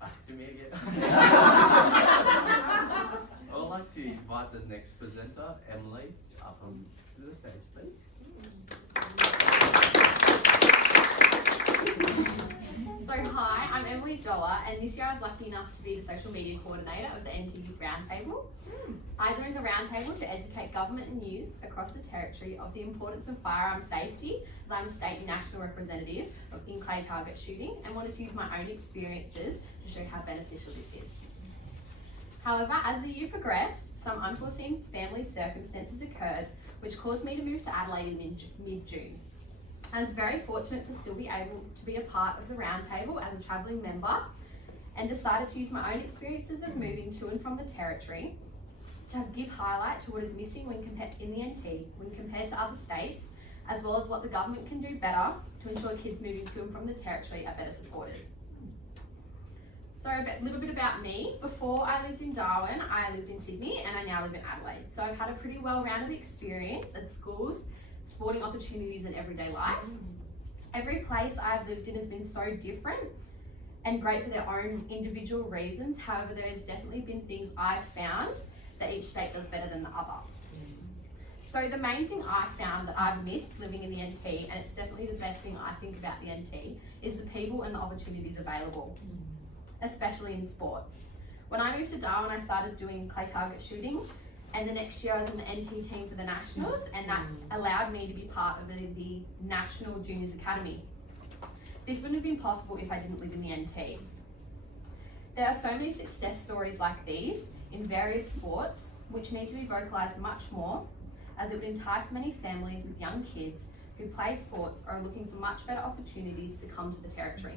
To me again. I would like to invite the next presenter, Emily, up onto the stage, please. So hi, I'm Emily Joller, and this year I was lucky enough to be the social media coordinator of the NT Youth Roundtable. I joined the roundtable to educate government and youth across the territory of the importance of firearm safety, as I'm a state and national representative in clay target shooting, and wanted to use my own experiences to show how beneficial this is. However, as the year progressed, some unforeseen family circumstances occurred which caused me to move to Adelaide in mid-June. I was very fortunate to still be able to be a part of the roundtable as a travelling member, and decided to use my own experiences of moving to and from the territory to give highlight to what is missing when compared in the NT when compared to other states, as well as what the government can do better to ensure kids moving to and from the territory are better supported. So a little bit about me. Before I lived in Darwin, I lived in Sydney, and I now live in Adelaide. So I've had a pretty well-rounded experience at schools, sporting opportunities, and everyday life. Every place I've lived in has been so different and great for their own individual reasons. However, there's definitely been things I've found that each state does better than the other. So the main thing I found that I've missed living in the NT, and it's definitely the best thing I think about the NT, is the people and the opportunities available, especially in sports. When I moved to Darwin, I started doing clay target shooting, and the next year I was in the NT team for the Nationals, and that allowed me to be part of the National Juniors Academy. This wouldn't have been possible if I didn't live in the NT. There are so many success stories like these in various sports which need to be vocalised much more, as it would entice many families with young kids who play sports or are looking for much better opportunities to come to the territory.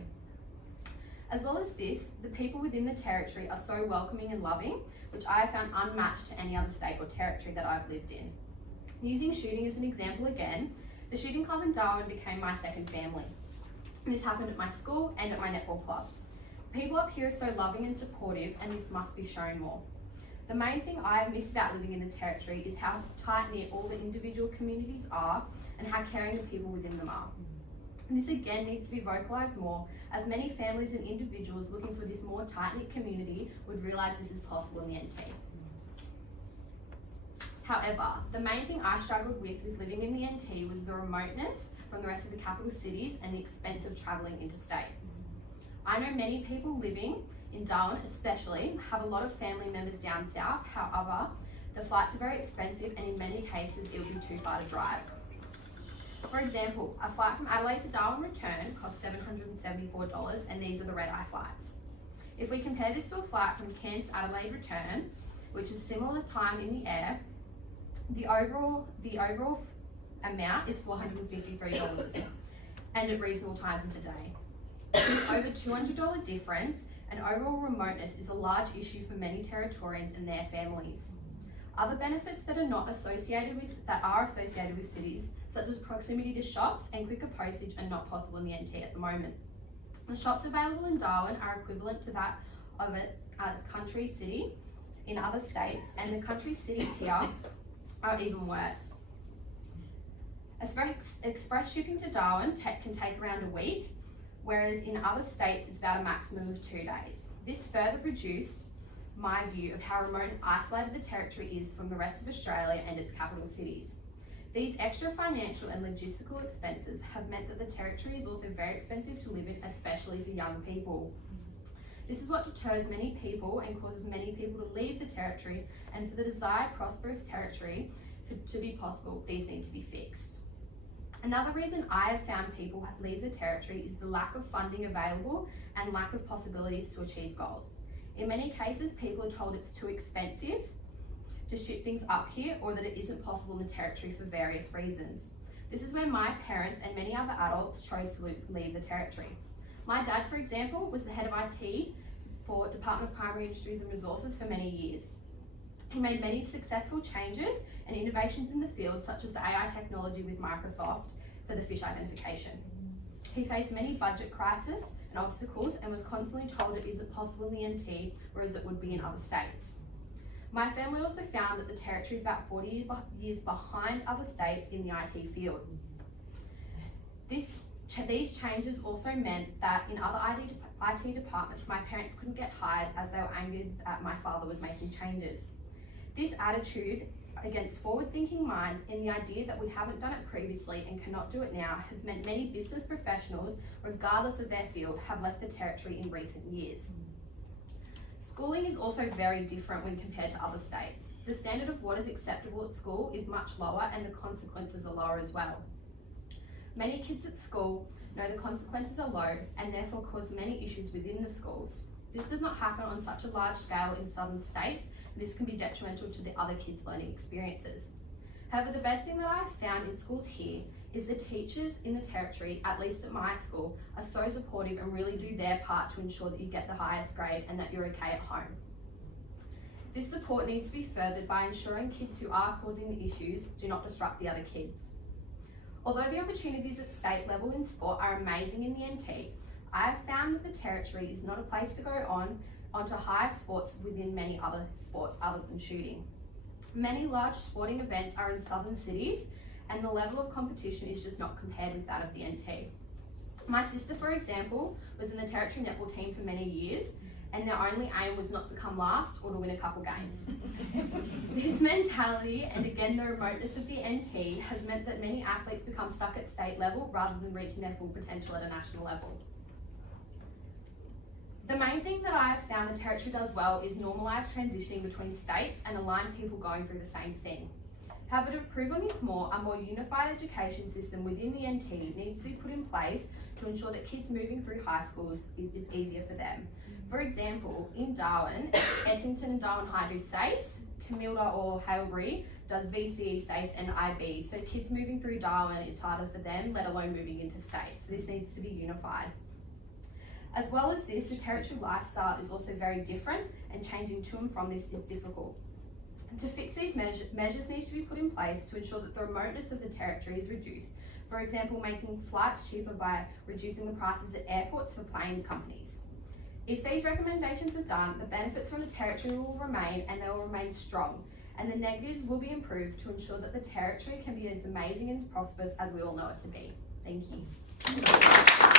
As well as this, the people within the territory are so welcoming and loving, which I have found unmatched to any other state or territory that I've lived in. Using shooting as an example again, the shooting club in Darwin became my second family. This happened at my school and at my netball club. People up here are so loving and supportive, and this must be shown more. The main thing I've missed about living in the territory is how tight-knit all the individual communities are and how caring the people within them are. And this again needs to be vocalised more, as many families and individuals looking for this more tight-knit community would realise this is possible in the NT. However, the main thing I struggled with living in the NT was the remoteness from the rest of the capital cities and the expense of travelling interstate. I know many people living in Darwin especially have a lot of family members down south. However, the flights are very expensive, and in many cases it would be too far to drive. For example, a flight from Adelaide to Darwin return costs $774, and these are the red-eye flights. If we compare this to a flight from Cairns to Adelaide return, which is similar time in the air, the overall amount is $453, and at reasonable times of the day. This over $200 difference and overall remoteness is a large issue for many Territorians and their families. Other benefits that are associated with cities, such as proximity to shops and quicker postage, are not possible in the NT at the moment. The shops available in Darwin are equivalent to that of a country city in other states, and the country cities here are even worse. Express shipping to Darwin can take around a week, whereas in other states it's about a maximum of 2 days. This further reduced my view of how remote and isolated the territory is from the rest of Australia and its capital cities. These extra financial and logistical expenses have meant that the territory is also very expensive to live in, especially for young people. This is what deters many people and causes many people to leave the territory, and for the desired prosperous territory to be possible, these need to be fixed. Another reason I have found people leave the territory is the lack of funding available and lack of possibilities to achieve goals. In many cases, people are told it's too expensive to ship things up here, or that it isn't possible in the territory for various reasons. This is where my parents and many other adults chose to leave the territory. My dad, for example, was the head of IT for Department of Primary Industries and Resources for many years. He made many successful changes and innovations in the field, such as the AI technology with Microsoft for the fish identification. He faced many budget crises and obstacles, and was constantly told it isn't possible in the NT, whereas it would be in other states. My family also found that the territory is about 40 years behind other states in the IT field. This These changes also meant that in other IT departments, my parents couldn't get hired as they were angered that my father was making changes. This attitude against forward-thinking minds and the idea that we haven't done it previously and cannot do it now has meant many business professionals, regardless of their field, have left the territory in recent years. Schooling is also very different when compared to other states. The standard of what is acceptable at school is much lower and the consequences are lower as well. Many kids at school know the consequences are low and therefore cause many issues within the schools. This does not happen on such a large scale in southern states, and this can be detrimental to the other kids' learning experiences. However, the best thing that I've found in schools here is the teachers in the territory, at least at my school, are so supportive and really do their part to ensure that you get the highest grade and that you're okay at home. This support needs to be furthered by ensuring kids who are causing the issues do not disrupt the other kids. Although the opportunities at state level in sport are amazing in the NT, I have found that the territory is not a place to go onto higher sports within many other sports other than shooting. Many large sporting events are in southern cities and the level of competition is just not compared with that of the NT. My sister, for example, was in the territory netball team for many years and their only aim was not to come last or to win a couple games. This mentality and again the remoteness of the NT has meant that many athletes become stuck at state level rather than reaching their full potential at a national level. The main thing that I have found the territory does well is normalise transitioning between states and align people going through the same thing. However, to improve on this more, a more unified education system within the NT needs to be put in place to ensure that kids moving through high schools is easier for them. For example, in Darwin, Essington and Darwin High do SACE, Camilda or Hailbury does VCE, SACE and IB. So kids moving through Darwin, it's harder for them, let alone moving into state. So this needs to be unified. As well as this, the territory lifestyle is also very different and changing to and from this is difficult. To fix these measures need to be put in place to ensure that the remoteness of the territory is reduced. For example, making flights cheaper by reducing the prices at airports for plane companies. If these recommendations are done, the benefits from the territory will remain and they will remain strong, and the negatives will be improved to ensure that the territory can be as amazing and prosperous as we all know it to be. Thank you.